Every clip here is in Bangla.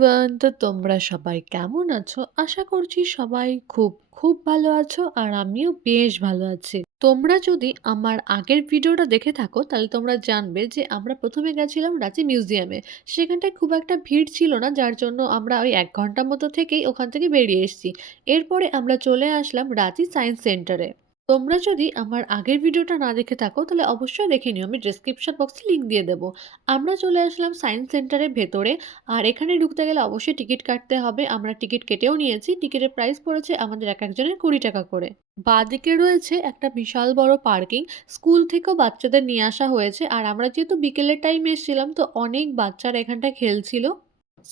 এভরিওয়ান, তো তোমরা সবাই কেমন আছো? আশা করছি সবাই খুব ভালো আছো আর আমিও বেশ ভালো আছি। তোমরা যদি আমার আগের ভিডিওটা দেখে থাকো তাহলে তোমরা জানবে যে আমরা প্রথমে গেছিলাম রাঁচি মিউজিয়ামে। সেখানটায় খুব একটা ভিড় ছিল না, যার জন্য আমরা ওই ১ ঘন্টার মতো থেকেই ওখান থেকে বেরিয়ে এসেছি। এরপরে আমরা চলে আসলাম রাঁচি সায়েন্স সেন্টারে। তোমরা যদি আমার আগের ভিডিওটা না দেখে থাকো তাহলে অবশ্যই দেখে নিও, আমি ডেসক্রিপশন বক্সে লিংক দিয়ে দেবো। আমরা চলে আসলাম সায়েন্স সেন্টারের ভেতরে। আর এখানে ঢুকতে গেলে অবশ্যই টিকিট কাটতে হবে। আমরা টিকিট কেটেও নিয়েছি। টিকিটের প্রাইস পড়েছে আমাদের একেকজনের ৳২০ করে। বাঁদিকে রয়েছে একটা বিশাল বড় পার্কিং। স্কুল থেকেও বাচ্চাদের নিয়ে আসা হয়েছে। আর আমরা যেহেতু বিকেলের টাইমে এসেছিলাম তো অনেক বাচ্চারা এখানটায় খেলছিল।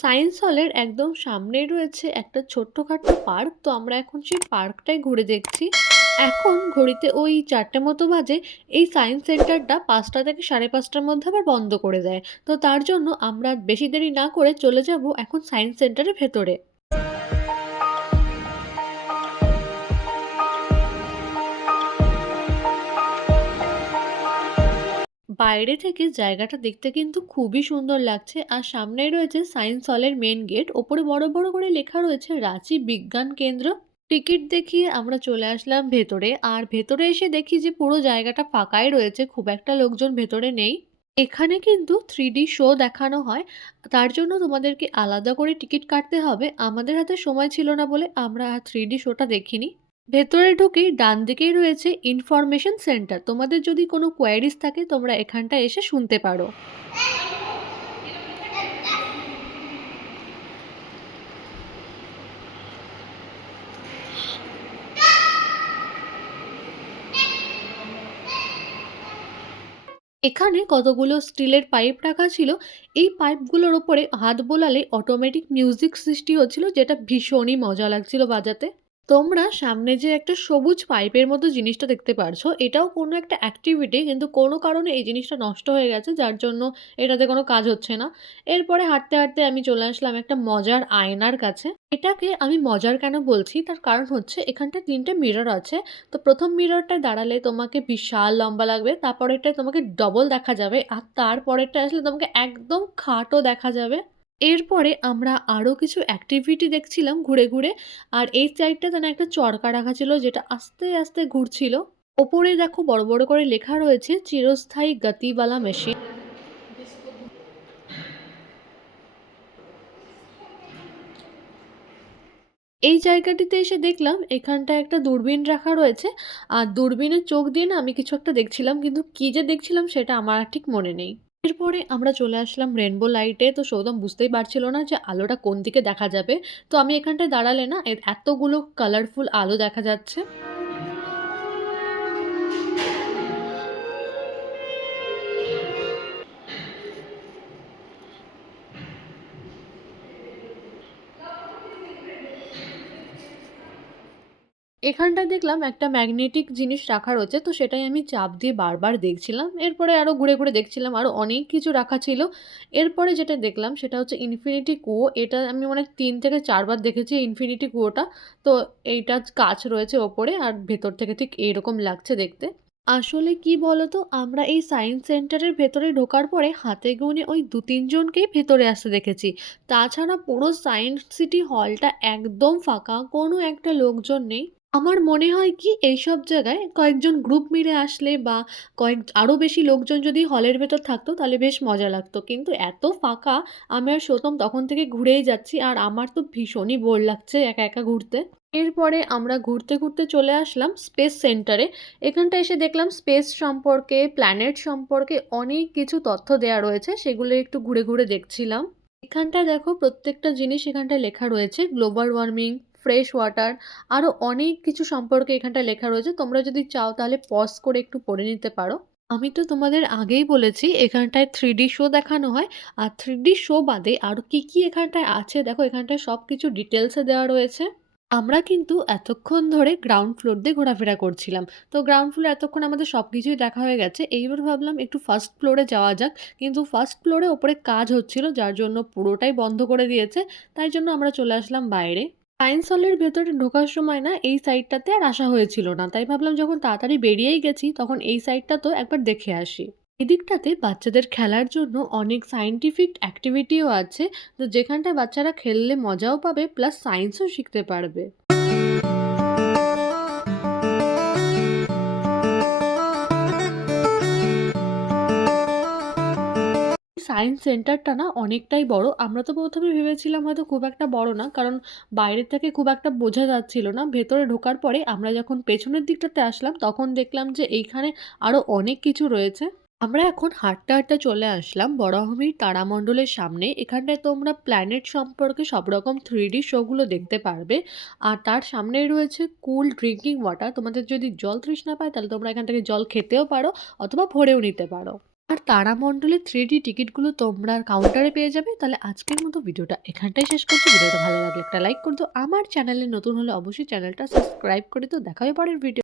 সায়েন্স হলের একদম সামনেই রয়েছে একটা ছোট্টখাট্ট পার্ক। তো আমরা এখন সেই পার্কটাই ঘুরে দেখছি। এখন ঘড়িতে ওই ৪টে মতো বাজে। এই সায়েন্স সেন্টারটা ৫টা থেকে ৫:৩০টার মধ্যে আবার বন্ধ করে দেয়। তো তার জন্য আমরা বেশি দেরি না করে চলে যাব এখন সায়েন্স সেন্টারের ভেতরে। বাইরে থেকে জায়গাটা দেখতে কিন্তু খুবই সুন্দর লাগছে। আর সামনেই রয়েছে সায়েন্স হলের মেন গেট। ওপরে বড় বড় করে লেখা রয়েছে রাঁচি বিজ্ঞান কেন্দ্র। টিকিট দেখিয়ে আমরা চলে আসলাম ভেতরে। আর ভেতরে এসে দেখি যে পুরো জায়গাটা ফাঁকাই রয়েছে, খুব একটা লোকজন ভেতরে নেই। এখানে কিন্তু 3D শো দেখানো হয়। তার জন্য তোমাদেরকে আলাদা করে টিকিট কাটতে হবে। আমাদের হাতে সময় ছিল না বলে আমরা 3D শোটা দেখিনি। ভেতরে ঢুকেই ডান দিকেই রয়েছে ইনফরমেশন সেন্টার। তোমাদের যদি কোনো কোয়েরিজ থাকে তোমরা এখানটায় এসে শুনতে পারো। এখানে কতগুলো স্টিলের পাইপ রাখা ছিল। এই পাইপগুলোর ওপরে হাত বোলালে অটোমেটিক মিউজিক সৃষ্টি হচ্ছিল, যেটা ভীষণই মজা লাগছিল বাজাতে। তোমরা সামনে যে একটা সবুজ পাইপের মতো জিনিসটা দেখতে পারছো, এটাও কোনো একটা অ্যাক্টিভিটি, কিন্তু কোনো কারণে এই জিনিসটা নষ্ট হয়ে গেছে, যার জন্য এটাতে কোনো কাজ হচ্ছে না। এরপরে হাঁটতে হাঁটতে আমি চলে আসলাম একটা মজার আয়নার কাছে। এটাকে আমি মজার কেন বলছি তার কারণ হচ্ছে এখানটায় ৩টে মিরর আছে। তো ১ম মিররটায় দাঁড়ালে তোমাকে বিশাল লম্বা লাগবে, তারপরেরটায় তোমাকে ডবল দেখা যাবে, আর তারপরেরটায় আসলে তোমাকে একদম খাটো দেখা যাবে। এরপরে আমরা আরো কিছু অ্যাক্টিভিটি দেখছিলাম ঘুরে, ঘুরে। আর এই সাইডটাতে না একটা চরকা রাখা ছিল যেটা আস্তে, আস্তে ঘুরছিল। ওপরে দেখো বড়, বড় করে লেখা রয়েছে চিরস্থায়ী গতিওয়ালা মেশিন। এই জায়গাটিতে এসে দেখলাম এখানটায় একটা দূরবীন রাখা রয়েছে। আর দূরবীনের চোখ দিয়ে না আমি কিছু একটা দেখছিলাম, কিন্তু কি যে দেখছিলাম সেটা আমার আর ঠিক মনে নেই। এরপরে আমরা চলে আসলাম রেনবো লাইটে। তো সৌতম বুঝতেই পারছিল না যে আলোটা কোন দিকে দেখা যাবে। তো আমি এখানটায় দাঁড়ালে না এতগুলো কালারফুল আলো দেখা যাচ্ছে। এখানটায় দেখলাম একটা ম্যাগনেটিক জিনিস রাখা রয়েছে। তো সেটাই আমি চাপ দিয়ে বারবার দেখছিলাম। এরপরে আরো ঘুরে, ঘুরে দেখছিলাম আরো অনেক কিছু রাখা ছিল। এরপরে যেটা দেখলাম সেটা হচ্ছে ইনফিনিটি কুয়ো। এটা আমি মনে হয় ৩ থেকে ৪ বার দেখেছি ইনফিনিটি কুয়োটা। তো এইটা কাঁচ রয়েছে ওপরে আর ভেতর থেকে ঠিক এইরকম লাগছে দেখতে। আসলে কি বলতো, আমরা এই সায়েন্স সেন্টারের ভেতরে ঢোকার পরে হাতে গোনে ওই ২-৩ জনকেই ভেতরে আসতে দেখেছি। তাছাড়া পুরো সায়েন্স সিটি হলটা একদম ফাঁকা, কোনো একটা লোকজন নেই। আমার মনে হয় কি এইসব জায়গায় কয়েকজন গ্রুপ মিলে আসলে বা আরো বেশি লোকজন যদি হলের ভেতর থাকতো তাহলে বেশ মজা লাগতো। কিন্তু এত ফাঁকা, আমি আর সৌতম তখন থেকে ঘুরেই যাচ্ছি। আর আমার তো ভীষণই বোর লাগছে একা, একা ঘুরতে। এরপরে আমরা ঘুরতে, ঘুরতে চলে আসলাম স্পেস সেন্টারে। এখানটায় এসে দেখলাম স্পেস সম্পর্কে, প্ল্যানেট সম্পর্কে অনেক কিছু তথ্য দেয়া রয়েছে। সেগুলো একটু ঘুরে, ঘুরে দেখছিলাম। এখানটায় দেখো প্রত্যেকটা জিনিস এখানটায় লেখা রয়েছে। গ্লোবাল ওয়ার্মিং, ফ্রেশ ওয়াটার, আরো অনেক কিছু সম্পর্কে এখানটায় লেখা রয়েছে। তোমরা যদি চাও তাহলে পজ করে একটু পড়ে নিতে পারো। আমি তো তোমাদের আগেই বলেছি এখানটায় 3D শো দেখানো হয়। আর 3D শো বাদে আরো কি, কি এখানটায় আছে দেখো, এখানটায় সবকিছু ডিটেইলসে দেওয়া রয়েছে। আমরা কিন্তু এতক্ষণ ধরে গ্রাউন্ড ফ্লোর দিয়ে ঘোরাফেরা করছিলাম। তো গ্রাউন্ড ফ্লোরে এতক্ষণ আমাদের সবকিছুই দেখা হয়ে গেছে। এইবার ভাবলাম একটু ফার্স্ট ফ্লোরে যাওয়া যাক। কিন্তু ফার্স্ট ফ্লোরে ওপরে কাজ হচ্ছিল, যার জন্য পুরোটাই বন্ধ করে দিয়েছে। তাই জন্য আমরা চলে আসলাম বাইরে। সায়েন্স হলের ভেতরে ঢোকার সময় না এই সাইডটাতে আর আসা হয়েছিল না। তাই ভাবলাম যখন তাড়াতাড়ি বেরিয়েই গেছি তখন এই সাইডটা তো একবার দেখে আসি। এদিকটাতে বাচ্চাদের খেলার জন্য অনেক সায়েন্টিফিক অ্যাক্টিভিটিও আছে। তো যেখানটায় বাচ্চারা খেললে মজাও পাবে প্লাস সায়েন্সও শিখতে পারবে। সায়েন্স সেন্টারটা না অনেকটাই বড়। আমরা তো ১ম এ ভেবেছিলাম হয়তো খুব একটা বড় না। কারণ বাইরে থেকে খুব একটা বোঝা যাচ্ছিল না। ভেতরে ঢোকার পরে আমরা যখন পেছনের দিকটাতে আসলাম তখন দেখলাম যে এইখানে আরো অনেক কিছু রয়েছে। আমরা এখন হাঁটতে, হাঁটতে চলে আসলাম বরাহমির তারামণ্ডলের সামনে। এখানটায় তোমরা প্ল্যানেট সম্পর্কে সব রকম 3D শো গুলো দেখতে পারবে। আর তার সামনেই রয়েছে কুল ড্রিংকিং ওয়াটার। তোমাদের যদি জল তৃষ্ণা পায় তাহলে তোমরা এখান থেকে জল খেতেও পারো অথবা ভরেও নিতে পারো। আর তারামণ্ডলের 3D টিকিটগুলো তোমরা কাউন্টারে পেয়ে যাবে। তাহলে আজকের মতো ভিডিওটা এখানটাই শেষ করছি। ভিডিওটা ভালো লাগলে একটা লাইক করে দিও। আমার চ্যানেলে নতুন হলে অবশ্যই চ্যানেলটা সাবস্ক্রাইব করে দিও। দেখা হবে পরের ভিডিও